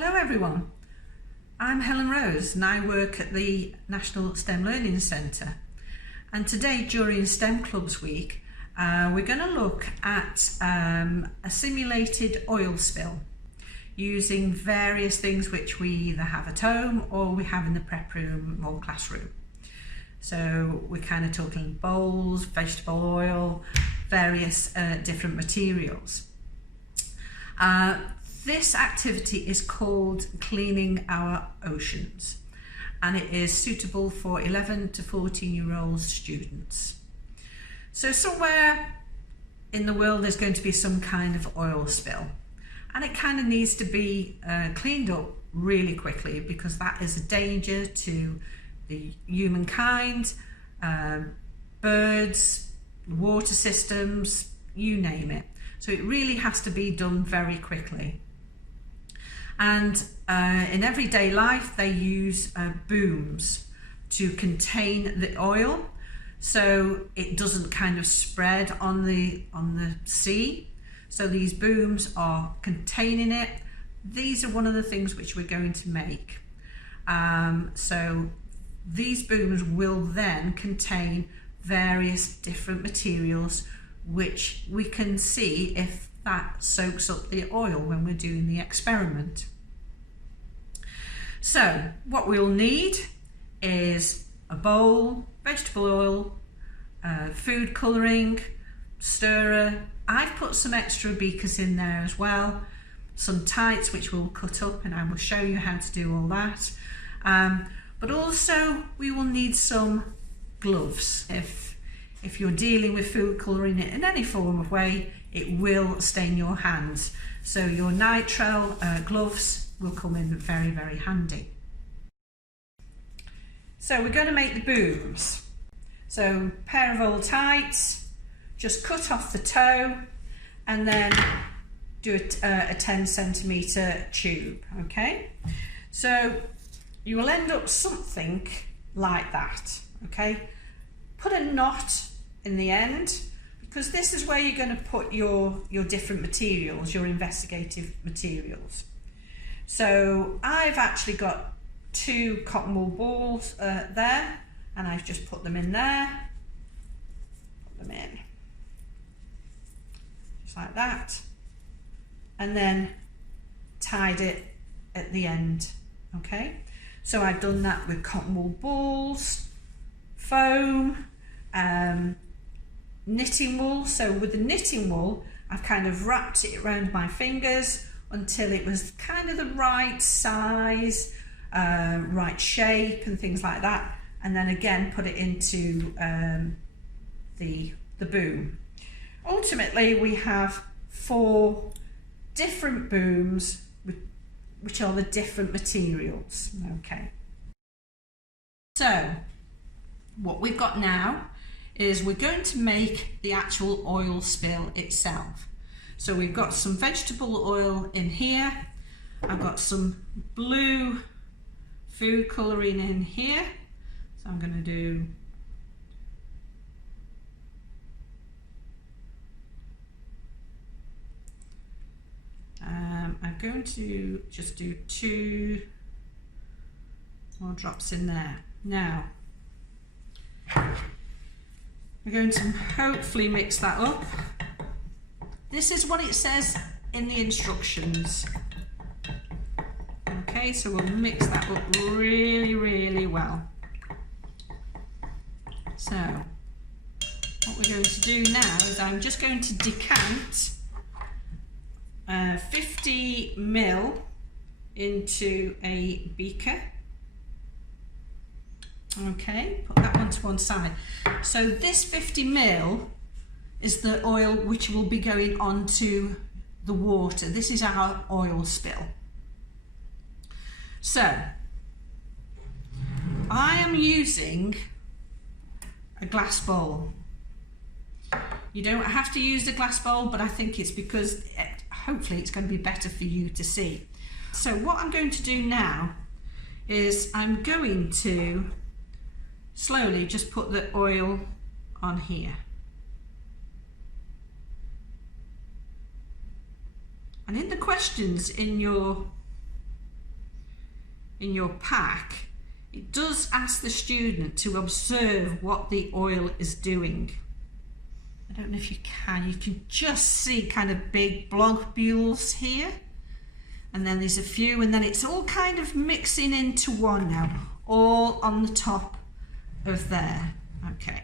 Hello everyone, I'm Helen Rose and I work at the National STEM Learning Centre, and today during STEM Clubs Week we're going to look at a simulated oil spill using various things which we either have at home or we have in the prep room or classroom. So we're kind of talking bowls, vegetable oil, various different materials. This activity is called Cleaning Our Oceans, and it is suitable for 11 to 14-year-old students. So somewhere in the world there's going to be some kind of oil spill, and it kind of needs to be cleaned up really quickly because that is a danger to the humankind, birds, water systems, you name it. So it really has to be done very quickly. And in everyday life they use booms to contain the oil so it doesn't kind of spread on the sea. So these booms are containing it. These are one of the things which we're going to make. So these booms will then contain various different materials which we can see if that soaks up the oil when we're doing the experiment. So what we'll need is a bowl, vegetable oil, food colouring, stirrer. I've put some extra beakers in there as well, some tights which we'll cut up and I will show you how to do all that. But also we will need some gloves. If you're dealing with food colouring in any form of way, it will stain your hands. So your nitrile gloves will come in very, very handy. So we're going to make the booms. So pair of old tights, just cut off the toe and then do a 10 centimetre tube, okay? So you will end up something like that, okay? Put a knot in the end, because this is where you're going to put your different materials, your investigative materials. So I've actually got 2 cotton wool balls there, and I've just put them in there, put them in, just like that, and then tied it at the end, okay? So I've done that with cotton wool balls, foam, knitting wool. So with the knitting wool I've kind of wrapped it around my fingers until it was kind of the right size, right shape and things like that, and then again put it into the boom. Ultimately we have 4 different booms which are the different materials, okay? So what we've got now is we're going to make the actual oil spill itself. So we've got some vegetable oil in here. I've got some blue food colouring in here. So I'm going to do I'm going to just do 2 more drops in there. Now we're going to hopefully mix that up. This is what it says in the instructions. Okay, so we'll mix that up really, really well. So what we're going to do now is I'm just going to decant 50 ml into a beaker. Okay, put that one to one side. So this 50 ml is the oil which will be going onto the water. This is our oil spill. So I am using a glass bowl. You don't have to use a glass bowl, but I think it's because hopefully it's going to be better for you to see. So what I'm going to do now is I'm going to slowly just put the oil on here. And in the questions in your in your pack, it does ask the student to observe what the oil is doing. I don't know if you can just see kind of big globules here, and then there's a few, and then it's all kind of mixing into one now, all on the top of there. Okay.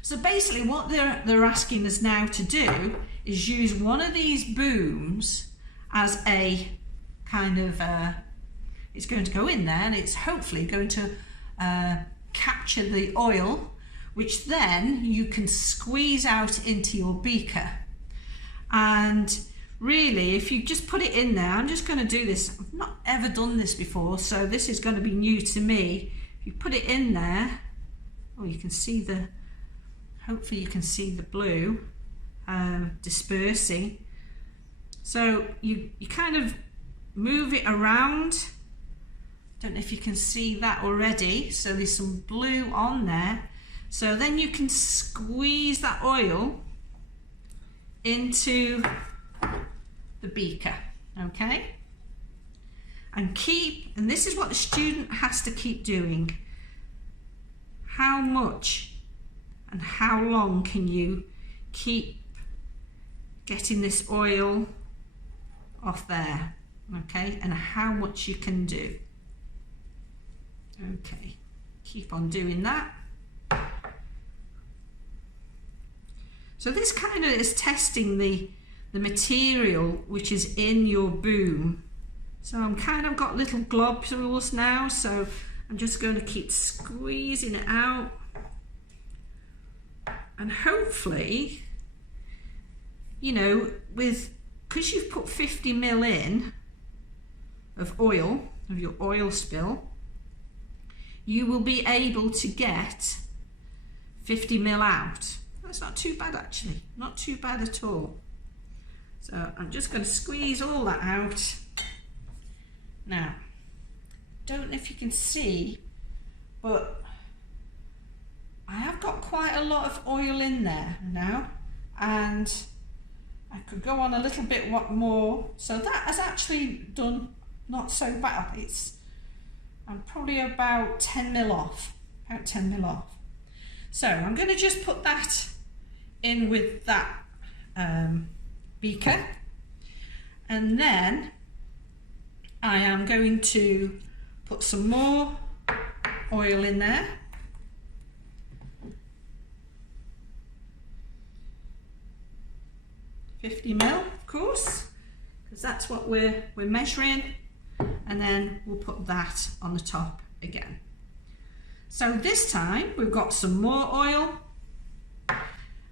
So basically what they're asking us now to do is use one of these booms as a kind of, it's going to go in there and it's hopefully going to capture the oil, which then you can squeeze out into your beaker. And really, if you just put it in there, I'm just going to do this. I've not ever done this before, so this is going to be new to me. If you put it in there, oh, you can see the, hopefully you can see the blue dispersing. So you kind of move it around. Don't know if you can see that already. So there's some blue on there. So then you can squeeze that oil into the beaker, okay? And this is what the student has to keep doing. How much and how long can you keep getting this oil off there, okay? And how much you can do. Okay, keep on doing that. So this kind of is testing the material which is in your boom. So I'm kind of got little globules now, so I'm just going to keep squeezing it out. And hopefully, you know, because you've put 50 ml in of oil, of your oil spill, you will be able to get 50 ml out. That's not too bad actually, not too bad at all. So I'm just going to squeeze all that out. Now, don't know if you can see, but I have got quite a lot of oil in there now, and I could go on a little bit more. So that has actually done not so bad. I'm probably about 10 ml off, about 10 ml off. So I'm going to just put that in with that beaker, and then I am going to put some more oil in there. $50 ml, of course, because that's what we're measuring, and then we'll put that on the top again. So this time we've got some more oil,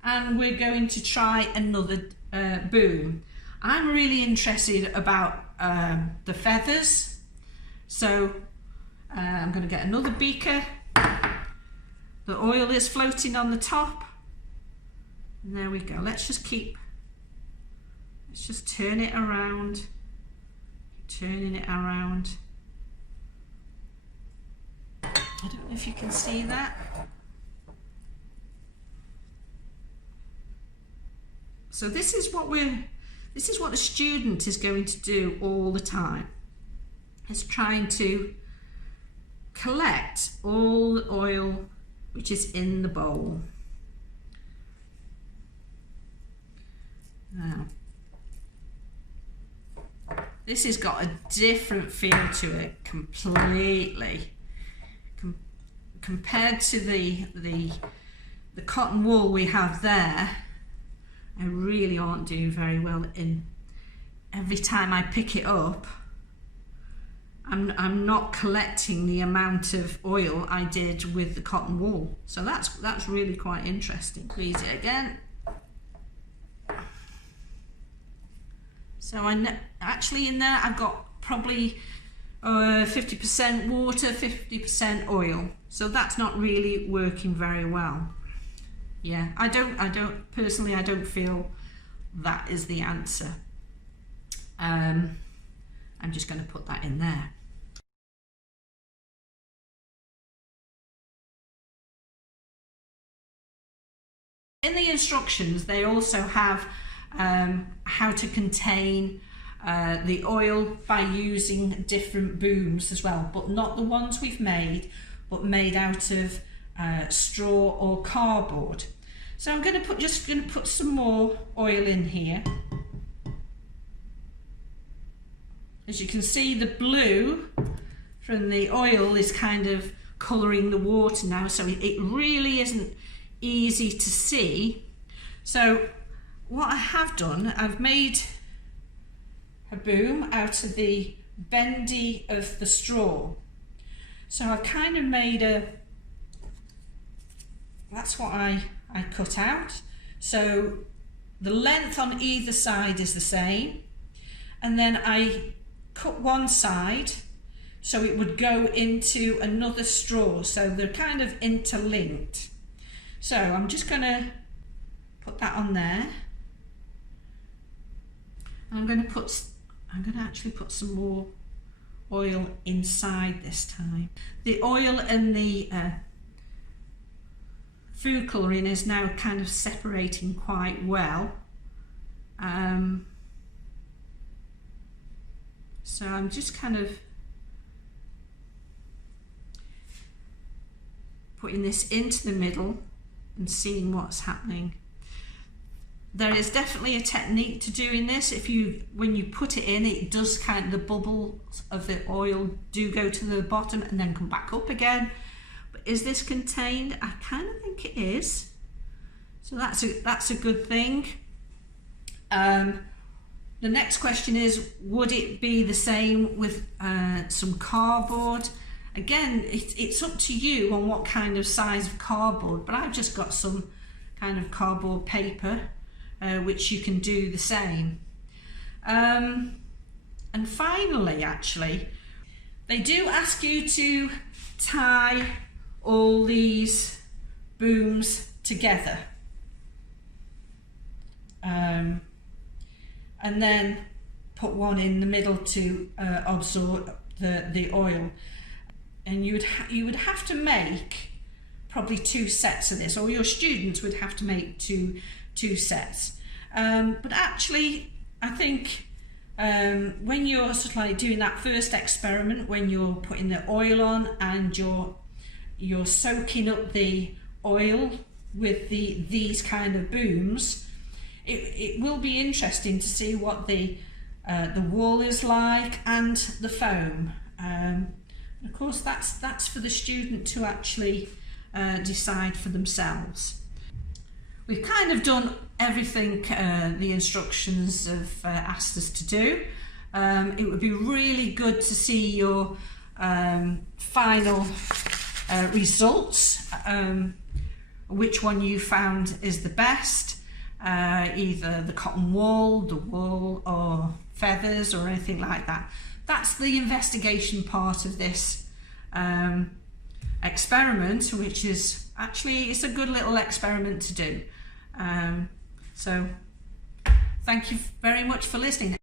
and we're going to try another boom. I'm really interested about the feathers, so I'm going to get another beaker. The oil is floating on the top, and there we go. Let's just turn it around, turning it around. I don't know if you can see that. So this is what the student is going to do all the time. It's trying to collect all the oil which is in the bowl. Now, this has got a different feel to it completely. Compared to the cotton wool we have there, I really aren't doing very well in. Every time I pick it up, I'm not collecting the amount of oil I did with the cotton wool. So that's really quite interesting. Squeeze it again. So actually in there I've got probably 50% water, 50% oil. So that's not really working very well. Yeah, I don't personally, I don't feel that is the answer. I'm just going to put that in there. In the instructions, they also have how to contain the oil by using different booms as well, but not the ones we've made, but made out of straw or cardboard. So I'm just going to put some more oil in here. As you can see, the blue from the oil is kind of colouring the water now, so it really isn't easy to see. So what I have done, I've made a boom out of the bendy of the straw. So I've kind of made that's what I cut out. So the length on either side is the same, and then I cut one side so it would go into another straw, so they're kind of interlinked. So I'm just going to put that on there. I'm going to actually put some more oil inside this time. The oil and the food colouring is now kind of separating quite well. So I'm just kind of putting this into the middle and seeing what's happening. There is definitely a technique to doing this. When you put it in, it does kind of, the bubbles of the oil do go to the bottom and then come back up again. But is this contained? I kind of think it is. So that's a good thing. The next question is, would it be the same with some cardboard? Again, it's up to you on what kind of size of cardboard, but I've just got some kind of cardboard paper, which you can do the same. And finally, actually, they do ask you to tie all these booms together. And then put one in the middle to absorb the oil. And you would have to make probably 2 sets of this, or your students would have to make two sets. But actually, I think when you're sort of like doing that first experiment, when you're putting the oil on and you're soaking up the oil with these kind of booms, it will be interesting to see what the wool is like and the foam. Of course, that's for the student to actually decide for themselves. We've kind of done everything the instructions have asked us to do. It would be really good to see your final results, which one you found is the best, either the cotton wool, the wool, or feathers, or anything like that. That's the investigation part of this experiment, which is actually, it's a good little experiment to do. So thank you very much for listening.